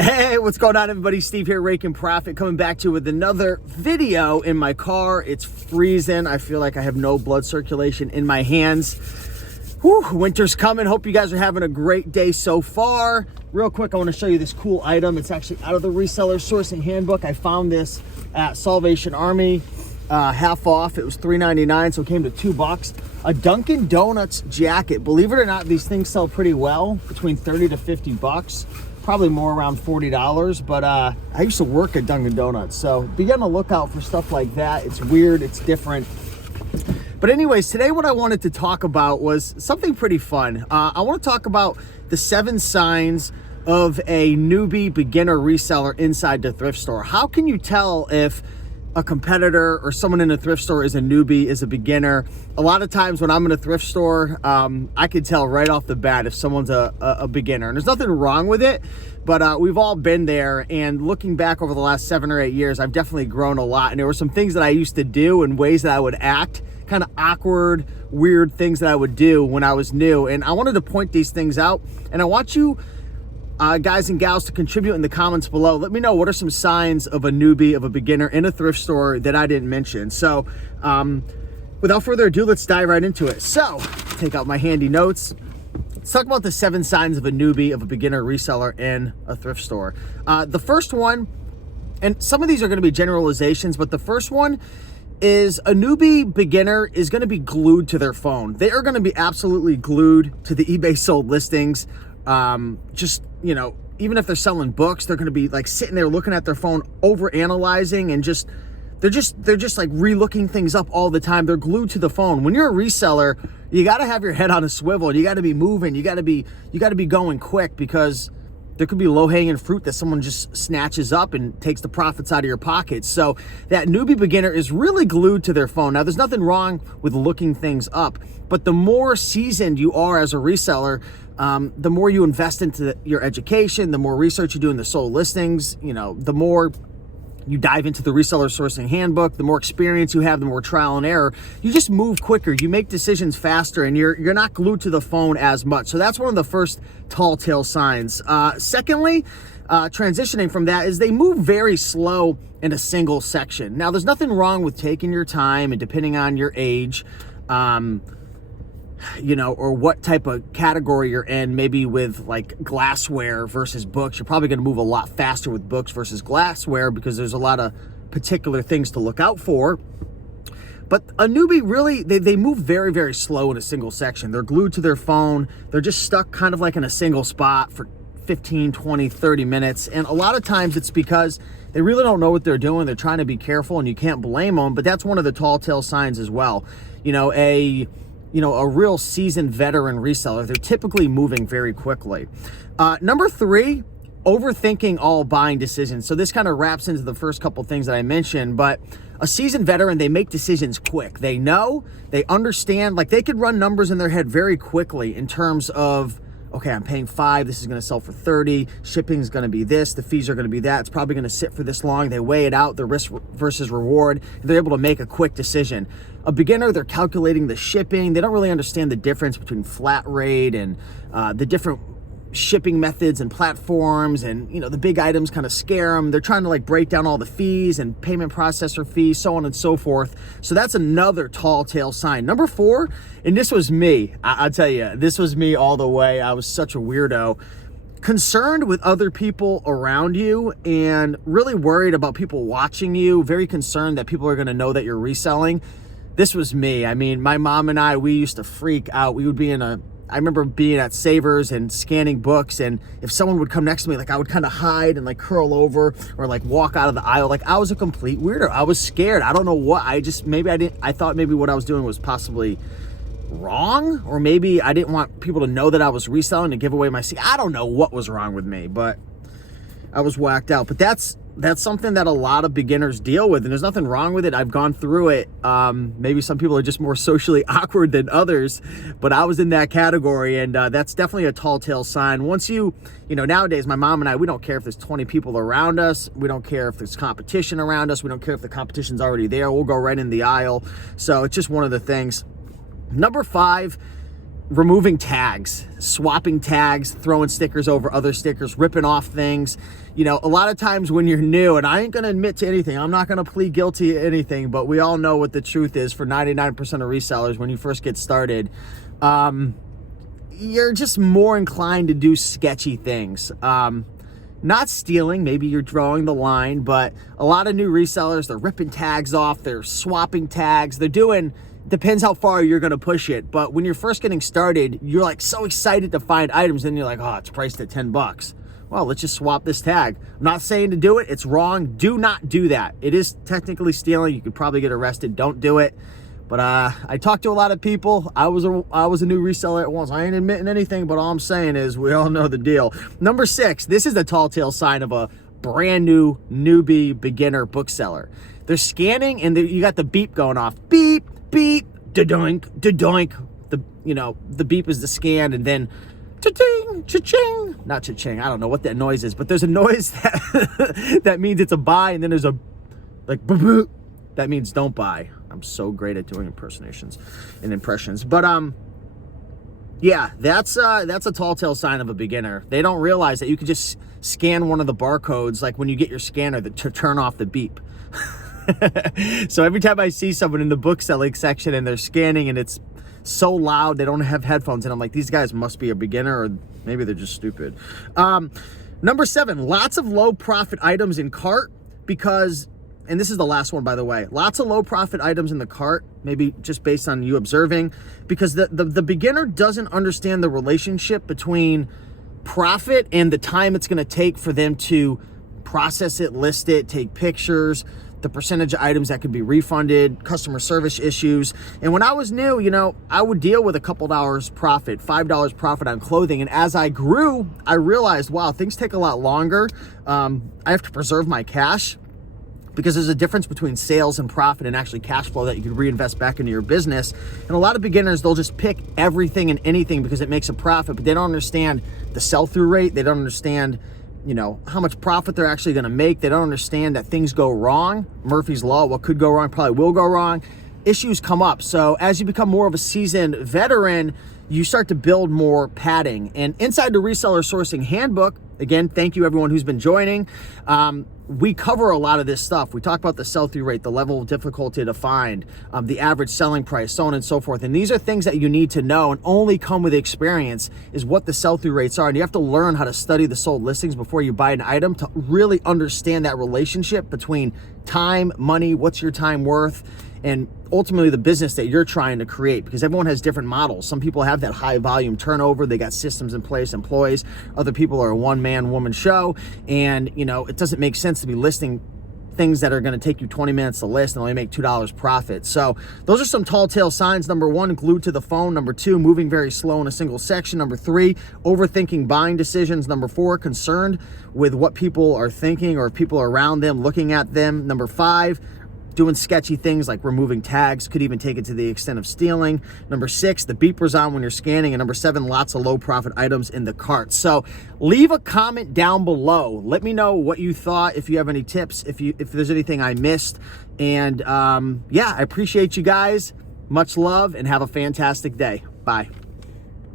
Hey, what's going on, everybody? Steve here, Raking Profit, coming back to you with another video in my car. It's freezing. I feel like I have no blood circulation in my hands. Whew, winter's coming. Hope you guys are having a great day so far. Real quick, I want to show you this cool item. It's actually out of the Reseller Sourcing Handbook. I found this at Salvation Army, half off. It was $3.99, so it came to $2. A Dunkin' Donuts jacket. Believe it or not, these things sell pretty well, between 30 to 50 bucks. Probably more around $40, but I used to work at Dunkin' Donuts, so be on the lookout for stuff like that. It's weird, it's different. But anyways, today what I wanted to talk about was something pretty fun. I want to talk about the 7 signs of a newbie beginner reseller inside the thrift store. How can you tell if a competitor or someone in a thrift store is a newbie, is a beginner? A lot of times when I'm in a thrift store, I could tell right off the bat if someone's a beginner. And there's nothing wrong with it, but we've all been there. And looking back over the last 7 or 8 years, I've definitely grown a lot. And there were some things that I used to do and ways that I would act, kind of awkward, weird things that I would do when I was new. And I wanted to point these things out. And I want you guys and gals to contribute in the comments below. Let me know what are some signs of a newbie, of a beginner in a thrift store that I didn't mention. So without further ado, let's dive right into it. So take out my handy notes. Let's talk about the 7 signs of a newbie, of a beginner reseller in a thrift store. The first one, and some of these are going to be generalizations, but the first one is a newbie beginner is going to be glued to their phone. They are going to be absolutely glued to the eBay sold listings. Just, you know, even if they're selling books, they're going to be like sitting there looking at their phone, over analyzing, and they're just like re-looking things up all the time. They're glued to the phone. When you're a reseller, you got to have your head on a swivel. You got to be moving. You got to be going quick, because there could be low-hanging fruit that someone just snatches up and takes the profits out of your pockets. So that newbie beginner is really glued to their phone. Now, there's nothing wrong with looking things up, but the more seasoned you are as a reseller, the more you invest into your education, the more research you do in the sold listings, you know, the more you dive into the Reseller Sourcing Handbook, the more experience you have, the more trial and error. You just move quicker, you make decisions faster, and you're not glued to the phone as much. So that's one of the first tall tale signs. Secondly, transitioning from that, is they move very slow in a single section. Now, there's nothing wrong with taking your time, and depending on your age, you know, or what type of category you're in, maybe with like glassware versus books, you're probably going to move a lot faster with books versus glassware, because there's a lot of particular things to look out for. But a newbie, really, they move very, very slow in a single section. They're glued to their phone. They're just stuck kind of like in a single spot for 15, 20, 30 minutes. And a lot of times it's because they really don't know what they're doing. They're trying to be careful, and you can't blame them. But that's one of the tall tale signs as well. You know, a real seasoned veteran reseller, they're typically moving very quickly. Number 3, overthinking all buying decisions. So this kind of wraps into the first couple things that I mentioned, but a seasoned veteran, they make decisions quick. They know, they understand, like they could run numbers in their head very quickly in terms of, okay, I'm paying $5, this is going to sell for $30, shipping is going to be this, the fees are going to be that, it's probably going to sit for this long. They weigh it out, the risk versus reward, and they're able to make a quick decision. A beginner, they're calculating the shipping. They don't really understand the difference between flat rate and the different shipping methods and platforms, and you know, the big items kind of scare them. They're trying to like break down all the fees and payment processor fees, so on and so forth. So that's another tall tale sign. Number 4, and this was me, I'll tell you, this was me all the way. I was such a weirdo. Concerned with other people around you, and really worried about people watching you, very concerned that people are going to know that you're reselling. This was me. I mean, my mom and I, we used to freak out. We would be I remember being at Savers and scanning books, and if someone would come next to me, like I would kind of hide and like curl over or like walk out of the aisle. Like I was a complete weirdo. I was scared. I don't know what, I thought maybe what I was doing was possibly wrong, or maybe I didn't want people to know that I was reselling to give away my seat. I don't know what was wrong with me, but I was whacked out. But that's something that a lot of beginners deal with, and there's nothing wrong with it. I've gone through it. Maybe some people are just more socially awkward than others, but I was in that category, and that's definitely a tall tale sign. Once you know, nowadays, my mom and I, we don't care if there's 20 people around us. We don't care if there's competition around us. We don't care if the competition's already there. We'll go right in the aisle. So it's just one of the things. Number 5, removing tags, swapping tags, throwing stickers over other stickers, ripping off things. You know, a lot of times when you're new, and I ain't gonna admit to anything, I'm not gonna plead guilty to anything, but we all know what the truth is for 99% of resellers when you first get started. You're just more inclined to do sketchy things. Not stealing, maybe you're drawing the line, but a lot of new resellers, they're ripping tags off, they're swapping tags, they're doing, depends how far you're gonna push it. But when you're first getting started, you're like so excited to find items, and you're like, oh, it's priced at 10 bucks. Well, let's just swap this tag. I'm not saying to do it, it's wrong. Do not do that. It is technically stealing. You could probably get arrested. Don't do it. But I talked to a lot of people. I was a new reseller at once. I ain't admitting anything, but all I'm saying is we all know the deal. Number 6, this is the tall tale sign of a brand new newbie beginner bookseller. They're scanning, and you got the beep going off. Beep, beep, da-doink, da-doink. The beep is the scan, and then cha-ching, cha-ching. Not cha-ching, I don't know what that noise is, but there's a noise that that means it's a buy, and then there's a like boop. That means don't buy. I'm so great at doing impersonations and impressions. But yeah, that's a tall tale sign of a beginner. They don't realize that you can just scan one of the barcodes, like when you get your scanner, to turn off the beep. So every time I see someone in the book selling section and they're scanning and it's so loud, they don't have headphones, and I'm like, these guys must be a beginner, or maybe they're just stupid. Number 7, lots of low profit items in cart, because, and this is the last one, by the way, lots of low profit items in the cart, maybe just based on you observing, because the beginner doesn't understand the relationship between profit and the time it's going to take for them to process it, list it, take pictures, the percentage of items that could be refunded, customer service issues. And when I was new, you know, I would deal with a couple dollars profit, $5 profit on clothing. And as I grew, I realized, wow, things take a lot longer. I have to preserve my cash, because there's a difference between sales and profit and actually cash flow that you can reinvest back into your business. And a lot of beginners, they'll just pick everything and anything because it makes a profit, but they don't understand the sell-through rate. They don't understand, you know, how much profit they're actually going to make. They don't understand that things go wrong. Murphy's Law, what could go wrong probably will go wrong. Issues come up. So as you become more of a seasoned veteran, you start to build more padding. And inside the Reseller Sourcing Handbook, again, thank you everyone who's been joining. We cover a lot of this stuff. We talk about the sell-through rate, the level of difficulty to find, the average selling price, so on and so forth. And these are things that you need to know, and only come with experience, is what the sell-through rates are. And you have to learn how to study the sold listings before you buy an item to really understand that relationship between time, money, what's your time worth, and ultimately the business that you're trying to create, because everyone has different models. Some people have that high volume turnover. They got systems in place, employees. Other people are a one-man, woman show. And, you know, it doesn't make sense to be listing things that are going to take you 20 minutes to list and only make $2 profit. So those are some tall tale signs. Number 1, glued to the phone. Number 2, moving very slow in a single section. Number 3, overthinking buying decisions. Number 4, concerned with what people are thinking or if people are around them looking at them. Number 5, doing sketchy things like removing tags, could even take it to the extent of stealing. Number 6, the beeper's on when you're scanning. And number 7, lots of low profit items in the cart. So leave a comment down below. Let me know what you thought, if you have any tips, if there's anything I missed. And yeah, I appreciate you guys. Much love, and have a fantastic day. Bye.